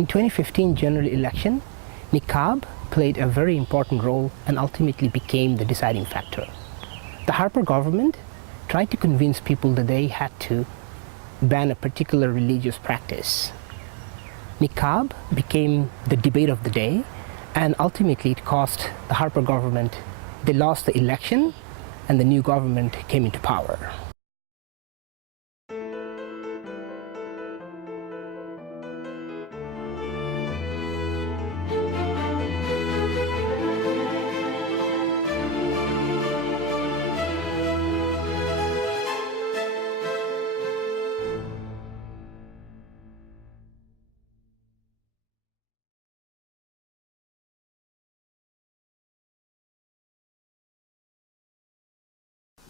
In 2015 general election, Niqab played a very important role and ultimately became the deciding factor. The Harper government tried to convince people that they had to ban a particular religious practice. Niqab became the debate of the day, and ultimately it cost the Harper government. They lost the election and the new government came into power.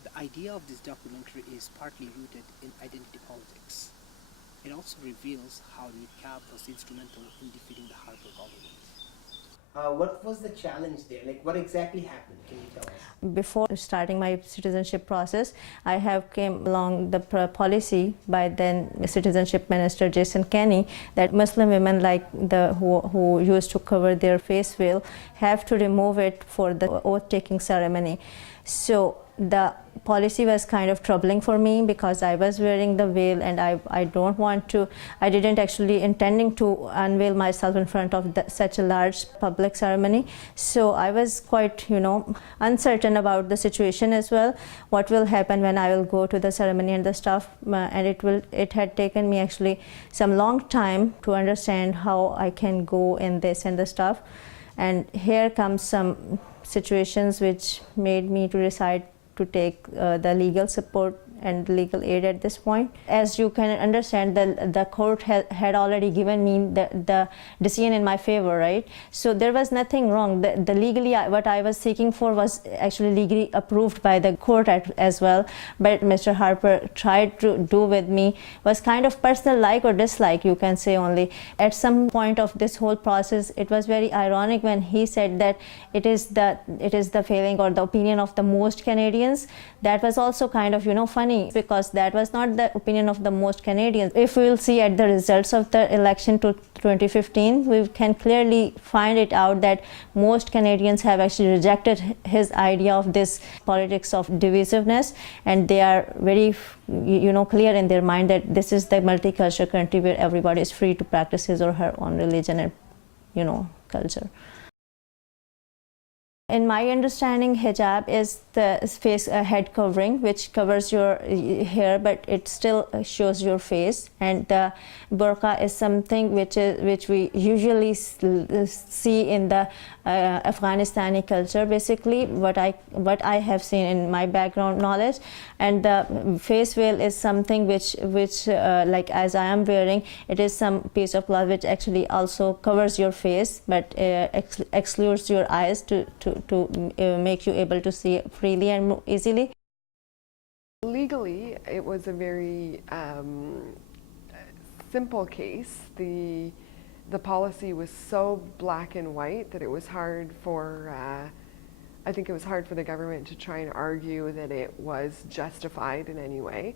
The idea of this documentary is partly rooted in identity politics. It also reveals how Niqab was instrumental in defeating the Harper government. What was the challenge there? Like, what exactly happened? Can you tell us? Before starting my citizenship process, I have came along the policy by then Citizenship Minister Jason Kenney that Muslim women like who used to cover their face veil have to remove it for the oath-taking ceremony. So the policy was kind of troubling for me because I was wearing the veil and I didn't actually intending to unveil myself in front of such a large public ceremony. So I was quite, uncertain about the situation as well. What will happen when I will go to the ceremony and the stuff, and it had taken me actually some long time to understand how I can go in this and the stuff. And here comes some situations which made me to decide to take the legal support and legal aid at this point. As you can understand, the court had already given me the decision in my favor, right? So there was nothing wrong. The legally, what I was seeking for was actually legally approved by the court as well. But Mr. Harper tried to do with me was kind of personal like or dislike, you can say only. At some point of this whole process, it was very ironic when he said that it is the feeling or the opinion of the most Canadians. That was also kind of, funny, because that was not the opinion of the most Canadians. If we will see at the results of the election to 2015, we can clearly find it out that most Canadians have actually rejected his idea of this politics of divisiveness, and they are very, clear in their mind that this is the multicultural country where everybody is free to practice his or her own religion and, culture. In my understanding, hijab is the face head covering, which covers your hair, but it still shows your face. And the burqa is something which we usually see in the Afghanistani culture. Basically, what I have seen in my background knowledge, and the face veil is something which like as I am wearing, it is some piece of cloth which actually also covers your face, but excludes your eyes to make you able to see freely and easily. Legally, it was a very simple case. The policy was so black and white that it was hard for, I think it was hard for the government to try and argue that it was justified in any way.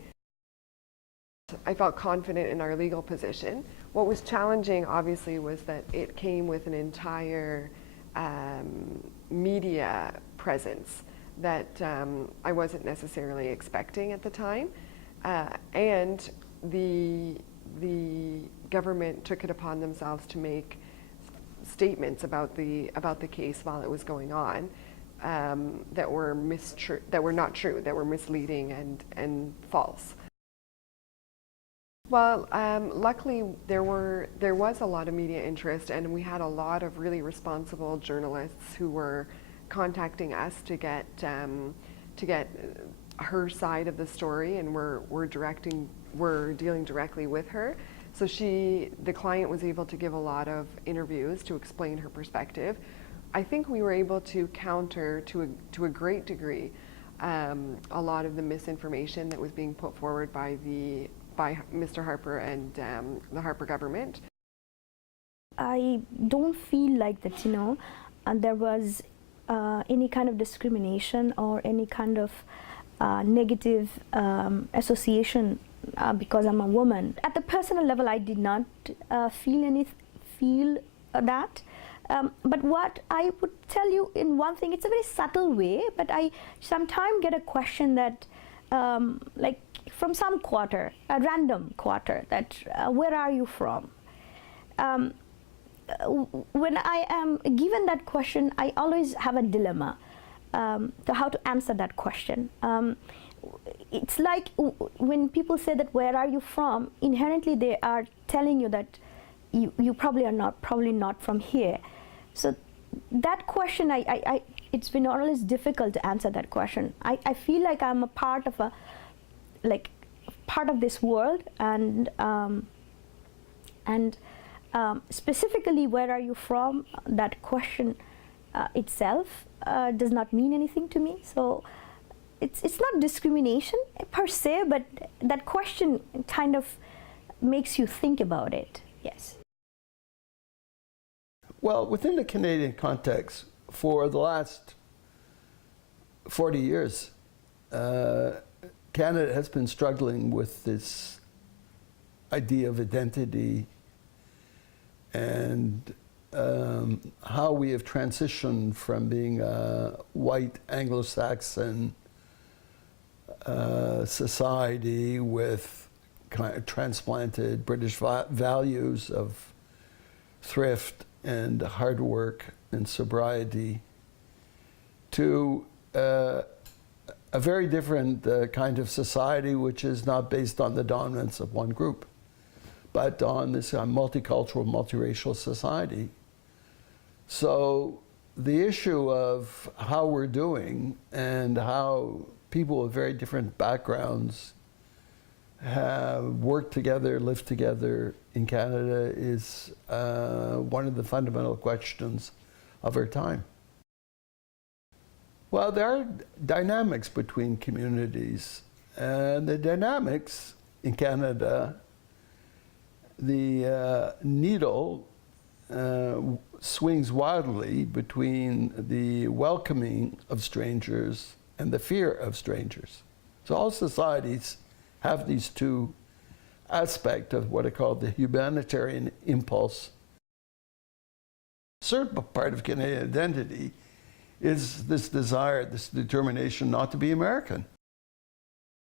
I felt confident in our legal position. What was challenging, obviously, was that it came with an entire media presence that I wasn't necessarily expecting at the time, and the government took it upon themselves to make statements about the case while it was going on that were not true, that were misleading and false. Well, luckily there was a lot of media interest, and we had a lot of really responsible journalists who were contacting us to get her side of the story, and we're dealing directly with her. So the client was able to give a lot of interviews to explain her perspective. I think we were able to counter to a great degree a lot of the misinformation that was being put forward by Mr. Harper and the Harper government. I don't feel like that, there was any kind of discrimination or any kind of negative association because I'm a woman. At the personal level, I did not feel any feel that. But what I would tell you in one thing, it's a very subtle way, but I sometimes get a question that, like from some quarter, a random quarter, that where are you from? When I am given that question, I always have a dilemma to how to answer that question. It's like when people say that where are you from, inherently they are telling you that you probably not from here. So that question, it's been always difficult to answer that question. I feel like I'm a part of part of this world, and specifically where are you from, that question itself does not mean anything to me. So it's not discrimination per se, but that question kind of makes you think about it. Yes. Well, within the Canadian context, for the last 40 years, Canada has been struggling with this idea of identity and how we have transitioned from being a white Anglo-Saxon society with kind of transplanted British values of thrift and hard work and sobriety to a very different kind of society, which is not based on the dominance of one group, but on this multicultural, multiracial society. So the issue of how we're doing and how people with very different backgrounds have worked together, lived together in Canada is one of the fundamental questions of our time. Well, there are dynamics between communities, and the dynamics in Canada, the needle swings wildly between the welcoming of strangers and the fear of strangers. So all societies have these two aspects of what I call the humanitarian impulse. A certain part of Canadian identity is this desire, this determination not to be American.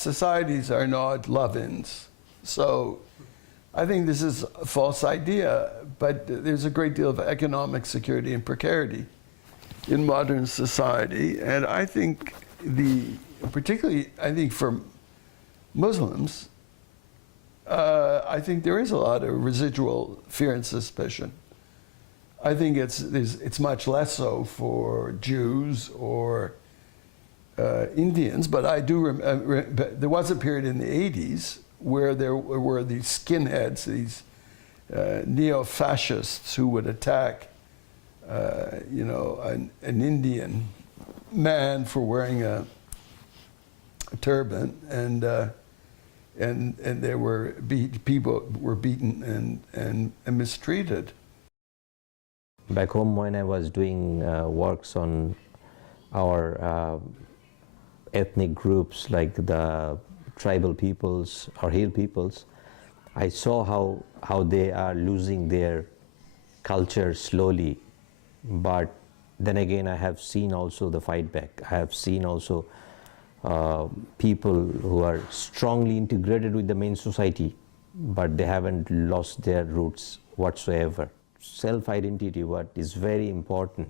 Societies are not love-ins. So I think this is a false idea, but there's a great deal of economic security and precarity in modern society. And I think particularly I think for Muslims, I think there is a lot of residual fear and suspicion. I think it's much less so for Jews or Indians, but I do remember there was a period in the 80s where there were these skinheads, these neo-fascists who would attack, an Indian man for wearing a turban, and there were people were beaten and mistreated. Back home, when I was doing works on our ethnic groups like the tribal peoples or hill peoples, I saw how they are losing their culture slowly. But then again, I have seen also the fight back. I have seen also people who are strongly integrated with the main society, but they haven't lost their roots whatsoever. Self-identity, what is very important.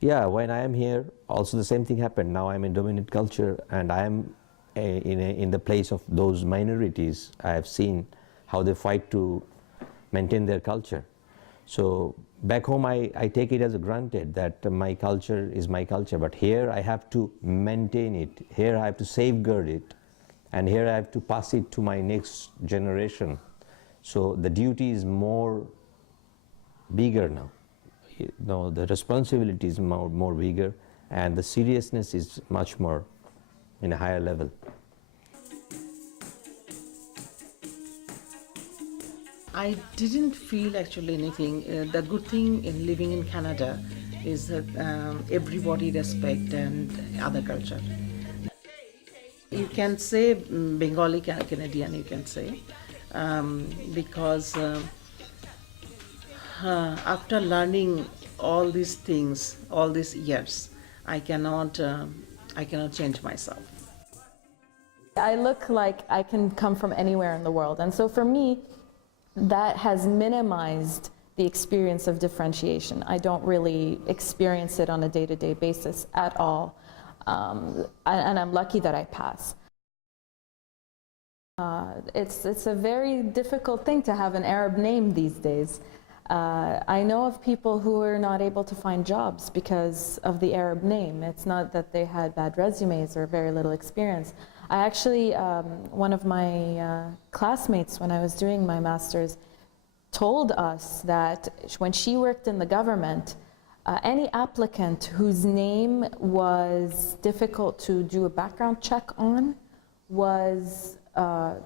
Yeah, when I am here, also the same thing happened. Now I'm in dominant culture, and I am in the place of those minorities. I have seen how they fight to maintain their culture. So back home, I take it as granted that my culture is my culture, but here I have to maintain it. Here I have to safeguard it, and here I have to pass it to my next generation. So the duty is bigger now. The responsibility is more bigger, and the seriousness is much more in a higher level. I didn't feel actually anything. The good thing in living in Canada is that everybody respect and other culture. You can say Bengali Canadian, you can say, because after learning all these things, all these years, I cannot change myself. I look like I can come from anywhere in the world, and so for me, that has minimized the experience of differentiation. I don't really experience it on a day-to-day basis at all, and I'm lucky that I pass. It's a very difficult thing to have an Arab name these days. I know of people who are not able to find jobs because of the Arab name. It's not that they had bad resumes or very little experience. I actually, one of my classmates when I was doing my master's told us that when she worked in the government, any applicant whose name was difficult to do a background check on was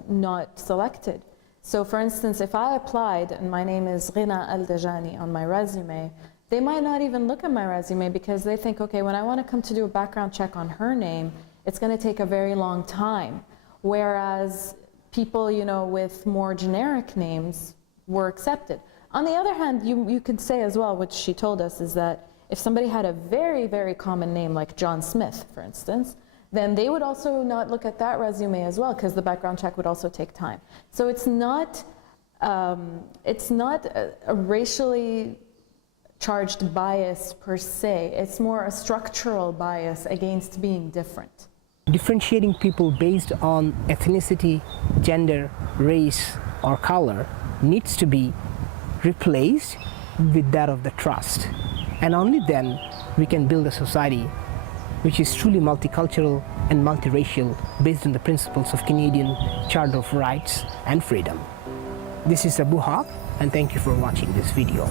not selected. So for instance, if I applied and my name is Ghina Al-Dajani on my resume, they might not even look at my resume because they think, okay, when I want to come to do a background check on her name, it's going to take a very long time. Whereas people, you know, with more generic names were accepted. On the other hand, you could say as well, which she told us, is that if somebody had a very, very common name like John Smith, for instance, then they would also not look at that resume as well because the background check would also take time. So it's not a racially charged bias per se. It's more a structural bias against being different. Differentiating people based on ethnicity, gender, race, or color needs to be replaced with that of the trust. And only then we can build a society which is truly multicultural and multiracial based on the principles of Canadian Charter of Rights and Freedom. This is Abu Haq, and thank you for watching this video.